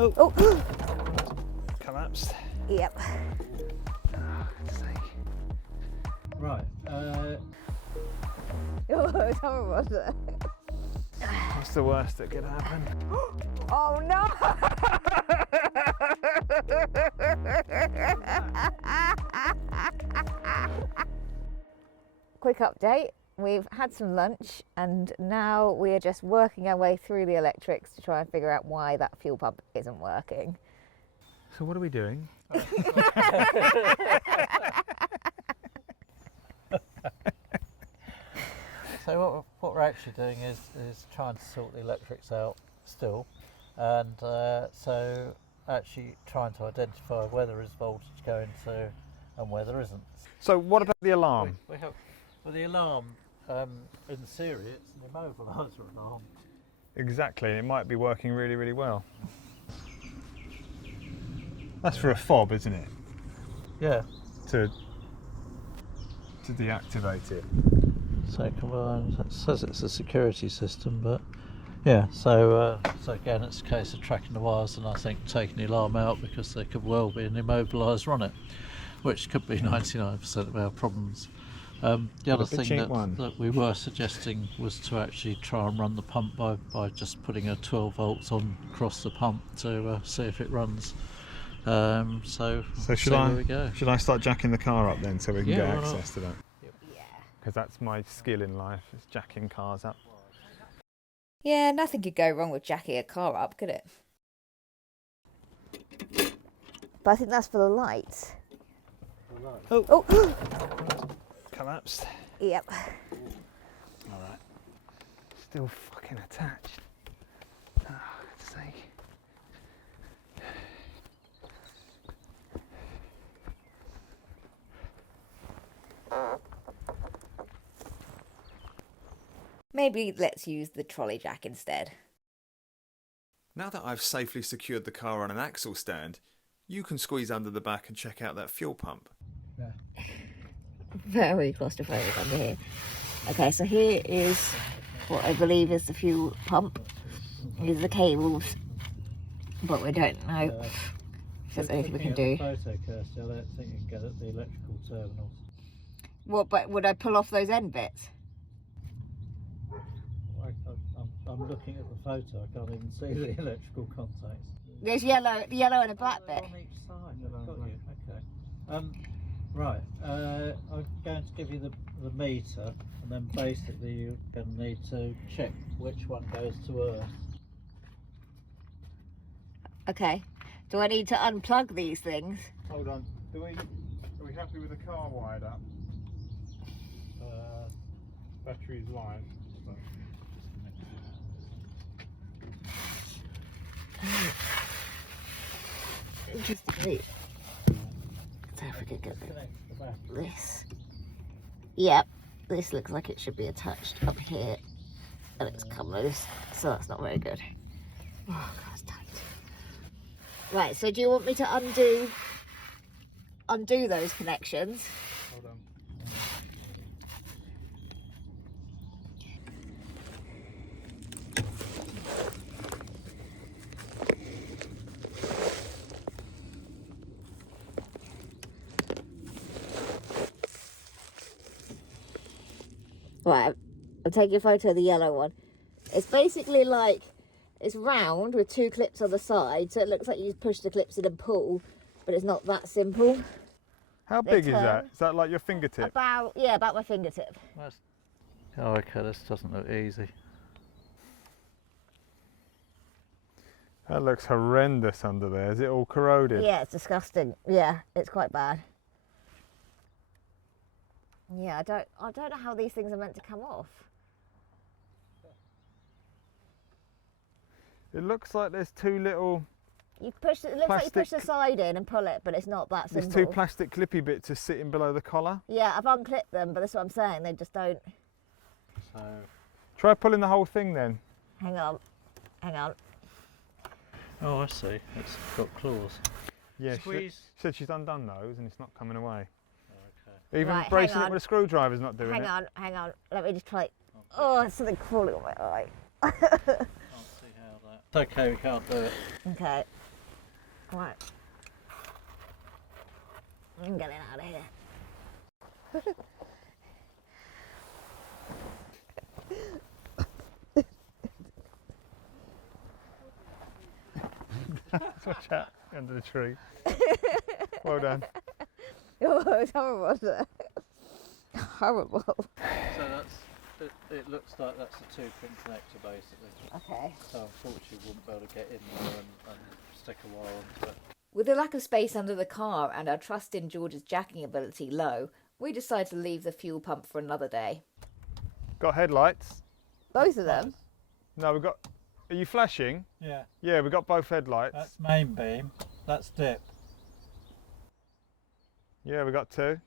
Oh! Oh! Collapsed. Yep. Oh, God's sake. Right. Oh, it's horrible, wasn't it? What's the worst that could happen? Oh no! Quick update. We've had some lunch and now we are just working our way through the electrics to try and figure out why that fuel pump isn't working. So what are we doing? So what we're actually doing is trying to sort the electrics out still, and so actually trying to identify where there is voltage going to and where there isn't. So what about the alarm? We have, well, the alarm in theory it's an immobiliser alarm. Exactly, it might be working really, really well. That's for a fob, isn't it? Yeah. To deactivate it. So combined, it says it's a security system, but yeah. So again, it's a case of tracking the wires, and I think taking the alarm out because there could well be an immobiliser on it, which could be 99% of our problems. The other thing that we were suggesting was to actually try and run the pump by just putting a 12 volts on across the pump to see if it runs. So should I start jacking the car up then so we can get access to that? Yeah. Because that's my skill in life, is jacking cars up. Yeah, nothing could go wrong with jacking a car up, could it? But I think that's for the lights. Oh! Oh! Collapsed. Yep. Alright. Still fucking attached. Oh, God's sake. Maybe let's use the trolley jack instead. Now that I've safely secured the car on an axle stand, you can squeeze under the back and check out that fuel pump. Yeah. Very claustrophobic under here. Okay, so here is what I believe is the fuel pump. These are the cables, but we don't know if there's anything we can do. Photo, Kirsty, I don't think you can get at the electrical terminals. What, but would I pull off those end bits? I'm looking at the photo. I can't even see the electrical contacts. There's yellow and a black bit. On each side. I've got you. Okay. Right. I'm going to give you the meter, and then basically you're going to need to check which one goes to Earth. Okay. Do I need to unplug these things? Hold on. Are we happy with the car wired up? Battery's live. Interesting. So if we could get this. Yep, this looks like it should be attached up here, and it's come loose, so that's not very good. Oh God, it's tight. Right, so do you want me to undo those connections? Hold on. Right, I'm taking a photo of the yellow one. It's basically like, it's round with two clips on the side, so it looks like you just push the clips in and pull, but it's not that simple. How big is that? Is that like your fingertip? About my fingertip. Oh, okay, this doesn't look easy. That looks horrendous under there. Is it all corroded? Yeah, it's disgusting. Yeah, it's quite bad. Yeah, I don't know how these things are meant to come off. It looks like there's two little... You push it looks like you push the side in and pull it, but it's not that simple. There's two plastic clippy bits just sitting below the collar. Yeah, I've unclipped them, but that's what I'm saying, they just don't... So... Try pulling the whole thing then. Hang on. Oh, I see. It's got claws. Yeah, Squeeze. she said she's undone those and it's not coming away. Okay. Even Right, bracing it with a screwdriver's not doing it. Hang on. Let me just try. Oh, there's something crawling on my eye. Can't see how that... It's okay, we can't do it. Okay. Right. I'm getting out of here. Watch out under the tree. Well done. Oh, it's horrible, wasn't it? Horrible. So it looks like that's a 2-pin connector basically. Okay. So unfortunately you wouldn't be able to get in there and stick a wire onto it. With the lack of space under the car and our trust in George's jacking ability low, we decided to leave the fuel pump for another day. Got headlights? Both of them? No, we've got... Are you flashing? Yeah. Yeah, we've got both headlights. That's main beam, that's dip. Yeah, we got 2.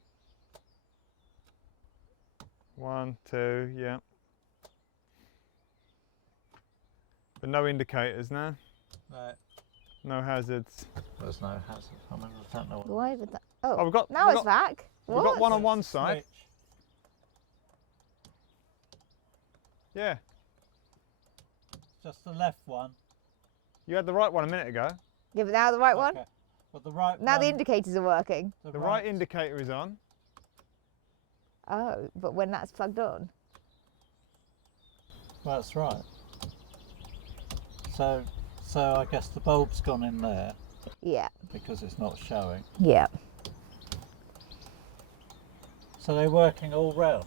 1, 2, yeah. But no indicators now. No. No hazards. There's no hazard. I mean, I don't know what. Why would that? Oh, Oh, we've got... now we've it's got, back. We've got one on one side. Switch. Yeah. Just the left one. You had the right one a minute ago. Give it now the right one. Okay. But the right Now one, the indicators are working. The right indicator is on. Oh, but when that's plugged on. Well, that's right. So I guess the bulb's gone in there Yeah. because it's not showing. Yeah. So they're working all round.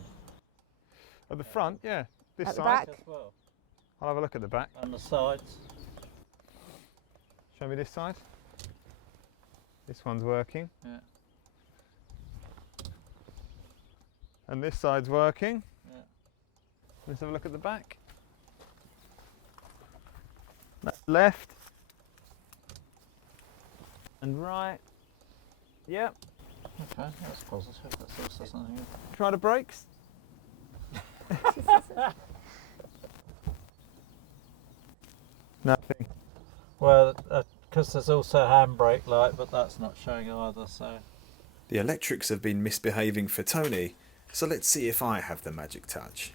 At the front, yeah. This At the side. back? As well. I'll have a look at the back. And the sides. Show me this side. This one's working. Yeah. And this side's working. Yeah. Let's have a look at the back. That's left. And right. Yep. Okay, that's positive. That's also something. Try the brakes. Nothing. Well, because there's also a handbrake light, but that's not showing either. So The electrics have been misbehaving for Tony, so let's see if I have the magic touch.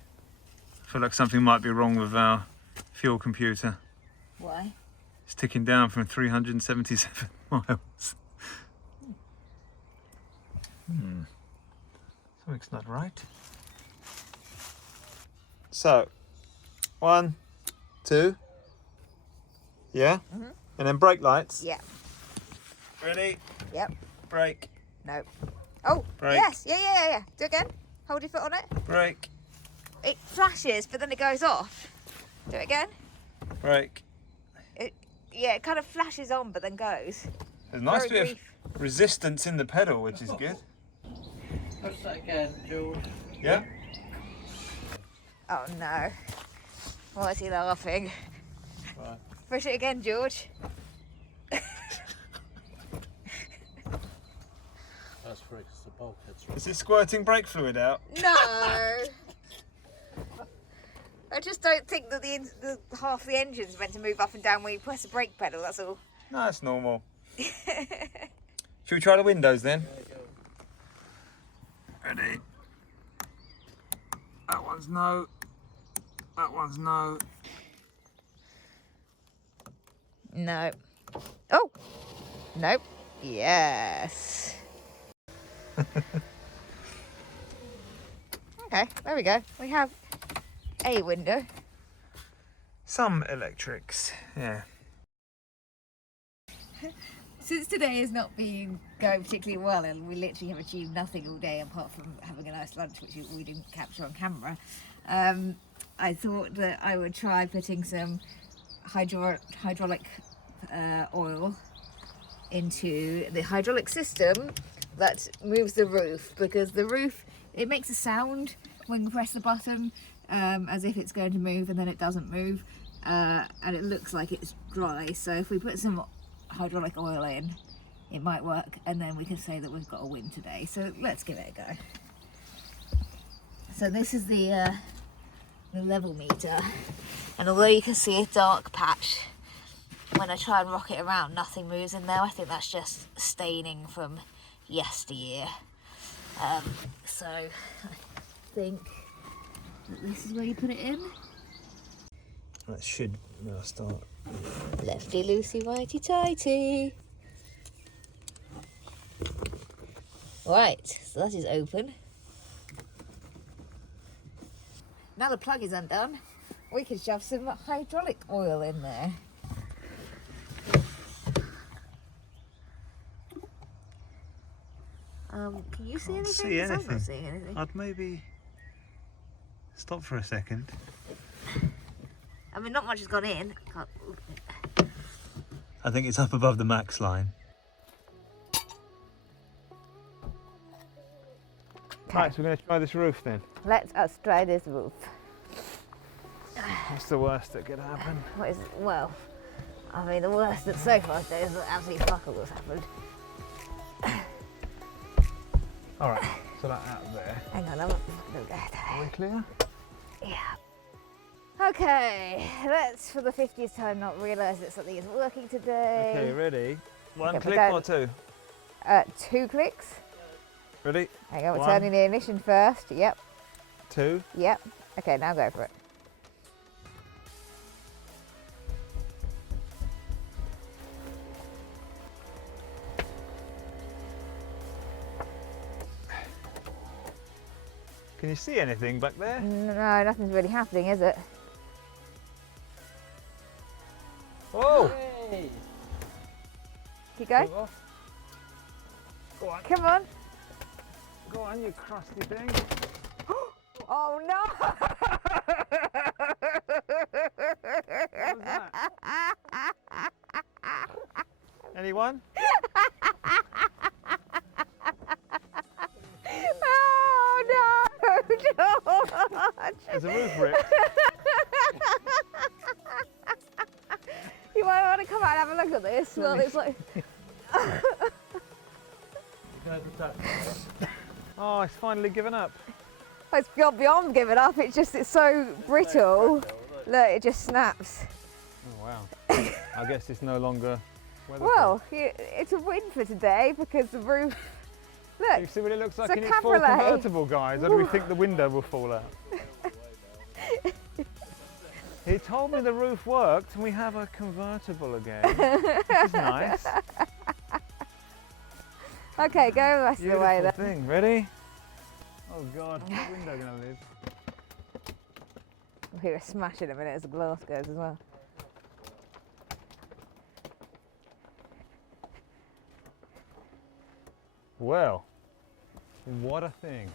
I feel like something might be wrong with our fuel computer. Why? It's ticking down from 377 miles. Something's not right. So, 1, 2. Yeah? And then brake lights. Yeah. Ready? Yep. Brake. No. Oh, Brake. yes. Yeah. Do it again. Hold your foot on it. Brake. It flashes, but then it goes off. Do it again. Brake. Yeah, it kind of flashes on, but then goes. There's a nice Very bit of resistance in the pedal, which is good. push that again, George. Yeah? Oh no. Why is he laughing? Right. Push it again, George. That's for because the bulkhead's right. Is it squirting brake fluid out? No. I just don't think that the half the engine's meant to move up and down when you press the brake pedal, that's all. No, it's normal. Should we try the windows then? Ready? That one's no. That one's no. No. Oh! Nope. Yes. Okay, there we go. We have a window. Some electrics, yeah. Since today has not been going particularly well, and we literally have achieved nothing all day apart from having a nice lunch, which we didn't capture on camera, I thought that I would try putting some hydraulic oil into the hydraulic system that moves the roof, because the roof, it makes a sound when you press the button as if it's going to move, and then it doesn't move, and it looks like it's dry. So if we put some hydraulic oil in, it might work, and then we can say that we've got a win today. So let's give it a go. So this is the level meter, and although you can see a dark patch when I try and rock it around, nothing moves in there. I think that's just staining from yesteryear. So I think that this is where you put it in. That should now start. Lefty loosey righty tighty. Right, so that is open. Now the plug is undone, we can shove some hydraulic oil in there. Can you see Can't anything? see 'Cause I'm anything. not seeing anything. I'd maybe stop for a second. I mean, not much has gone in. I think it's up above the max line. Right, so we're going to try this roof then. Let us try this roof. What's the worst that could happen? What is it? Well, I mean, the worst that so far today is that absolutely fuck all has happened. All right, so that out there. Hang on, I'm not going to Are we clear? Yeah. Okay, let's for the 50th time not realise that something isn't working today. Okay, ready? One Okay, but click don't- or two? 2 clicks. Ready? Hang on, we're One. turning the ignition first. Yep, Two. yep. Okay, now go for it. Can you see anything back there? No, nothing's really happening, is it? Oh! Keep going. Go on, Come on. go on, you crusty thing. Oh no! Anyone? Oh no, George! There's a roof ripped. You might want to come out and have a look at this. Well, it's like Oh, it's finally given up. it's beyond giving up. It's so brittle. Look, it just snaps. Oh wow. I guess it's no longer weatherproof. Well, it's a win for today because the roof. You Look, see what it looks like it's a in its full cabriolet. convertible, guys? Or do we think the window will fall out? He told me the roof worked and we have a convertible again. This is nice. okay, go the rest of the way Beautiful then. thing. Ready? Oh God, what's the window gonna live? We'll hear a smash in a minute as the glass goes as well. Well, what a thing.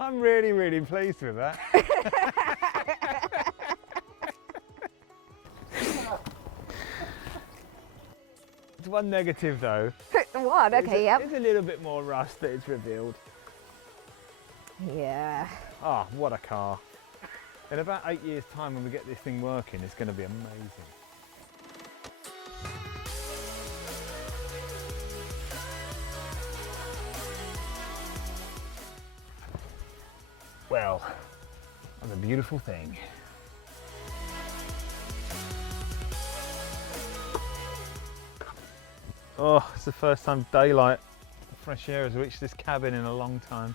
I'm really, really pleased with that. There's one negative though. One, okay, yep. There's a little bit more rust that it's revealed. Yeah. Ah, what a car. In about 8 years' time when we get this thing working, it's going to be amazing. Well, that's a beautiful thing. Oh, it's the first time daylight, fresh air has reached this cabin in a long time.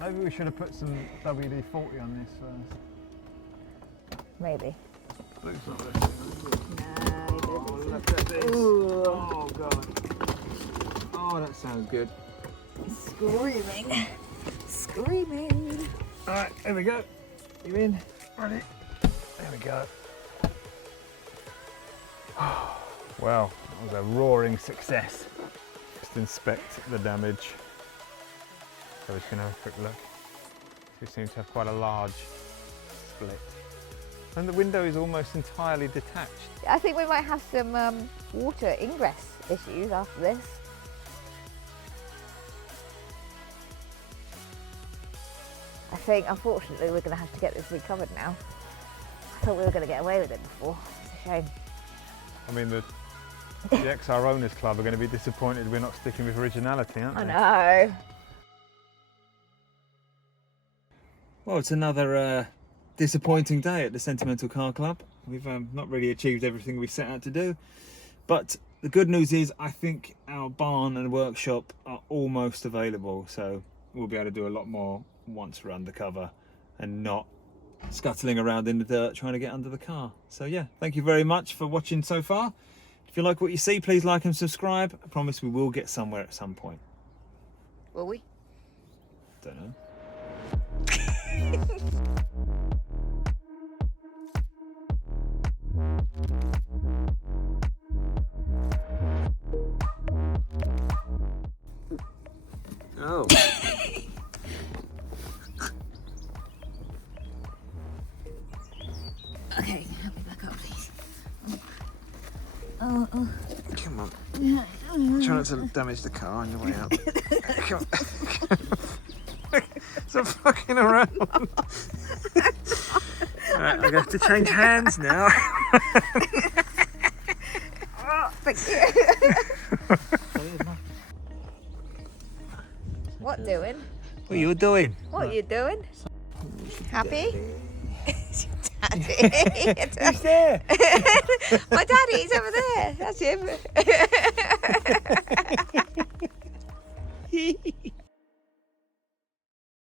Maybe we should have put some WD-40 on this first. Maybe. Looks like this. Oh, look at this. Oh, God. Oh, that sounds good. Screaming. Screaming. All right, here we go. You in? Ready? There we go. Well, that was a roaring success. Just inspect the damage. So we're just going to have a quick look. We seem to have quite a large split. And the window is almost entirely detached. I think we might have some water ingress issues after this. I think, unfortunately, we're going to have to get this recovered now. I thought we were going to get away with it before. It's a shame. I mean, the XR Owners Club are going to be disappointed we're not sticking with originality, aren't they? I know. Well, it's another disappointing day at the Sentimental Car Club. We've not really achieved everything we set out to do. But the good news is I think our barn and workshop are almost available. So we'll be able to do a lot more once we're undercover and not scuttling around in the dirt trying to get under the car. So yeah, thank you very much for watching so far. If you like what you see, please like and subscribe. I promise we will get somewhere at some point. Will we? Don't know. Oh. Okay, help me back up, please. Oh. Come on. Try not to damage the car on your way out. Come on. Stop fucking around. Alright, I'm going to have to change hands now. Oh, thank you. What doing? What are you doing? What are you doing? Happy? Daddy. Who's there? My daddy's over there. That's him.